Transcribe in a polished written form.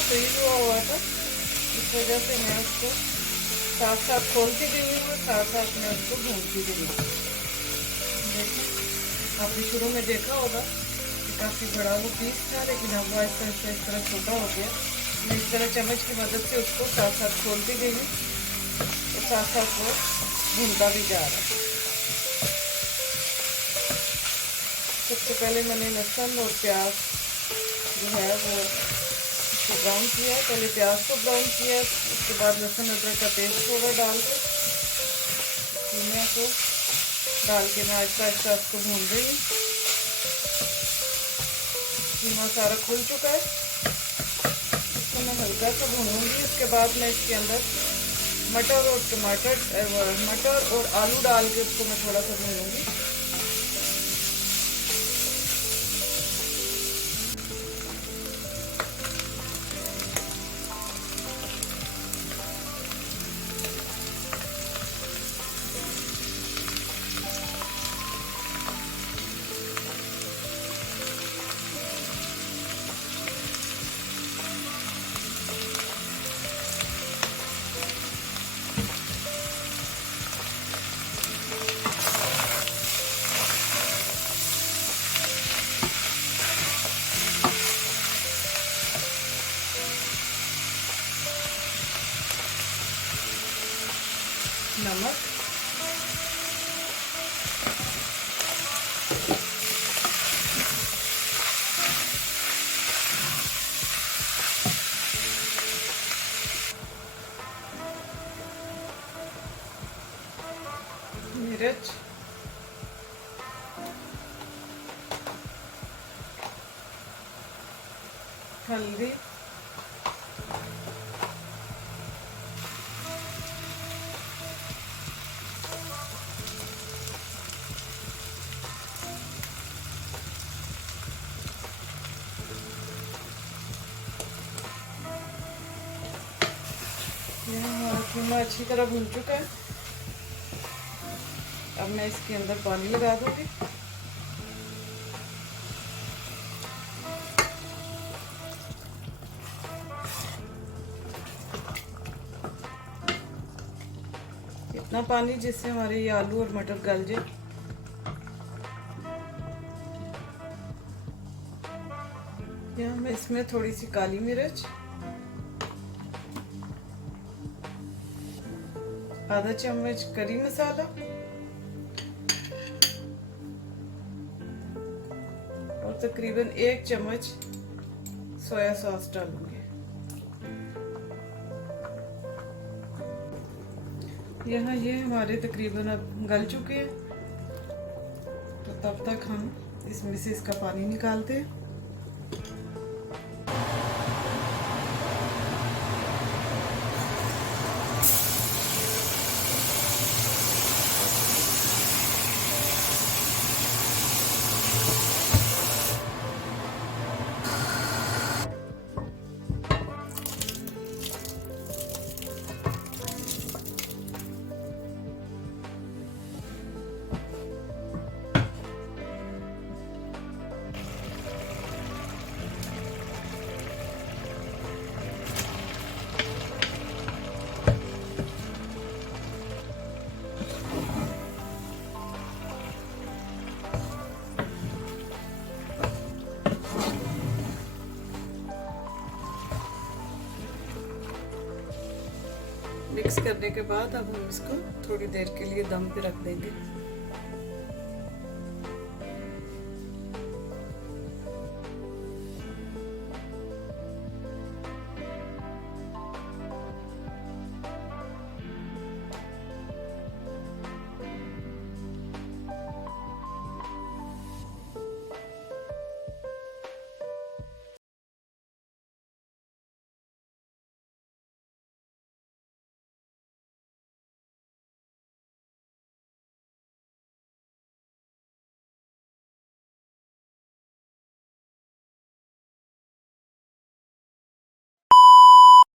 Freeze हुआ था, इस वजह से मैं उसको साथ साथ खोलती गई हूँ और साथ साथ मैं उसको भूनती गई हूँ। देखो, आपने शुरू में देखा होगा कि काफ़ी बड़ा वो पीस था, लेकिन अब वो ऐसा ऐसा इस तरह छोटा हो गया। मैं इस तरह चम्मच की मदद से उसको साथ साथ खोलती गई हूँ और साथ साथ वो भूनता भी जा रहा है। सबसे पहले मैंने लहसुन और प्याज जो है वो ब्राउन किया। पहले प्याज को ब्राउन किया, उसके बाद लहसुन अदरक का पेस्ट थोड़ा डाल के कीमा को डाल के मैं आहिस्ता आहिस्ता उसको भून रही हूँ। कीमा सारा खुल चुका है, इसको मैं हल्का सा भूनूंगी। उसके बाद मैं इसके अंदर मटर और आलू डाल के उसको मैं थोड़ा सा भूनूंगी। नमक, मिर्च, हल्दी, यह हमारा कीमा अच्छी तरह भून चुका है। अब मैं इसके अंदर पानी लगा दूंगी। इतना पानी जिससे हमारे ये आलू और मटर गल जाए। यहाँ मैं इसमें थोड़ी सी काली मिर्च, आधा चम्मच करी मसाला और तकरीबन 1 चम्मच सोया सॉस डालूंगी। यहाँ ये हमारे तकरीबन अब गल चुके हैं, तो तब तक हम इसमें से इसका पानी निकालते हैं। मिक्स करने के बाद अब हम इसको थोड़ी देर के लिए दम पे रख देंगे।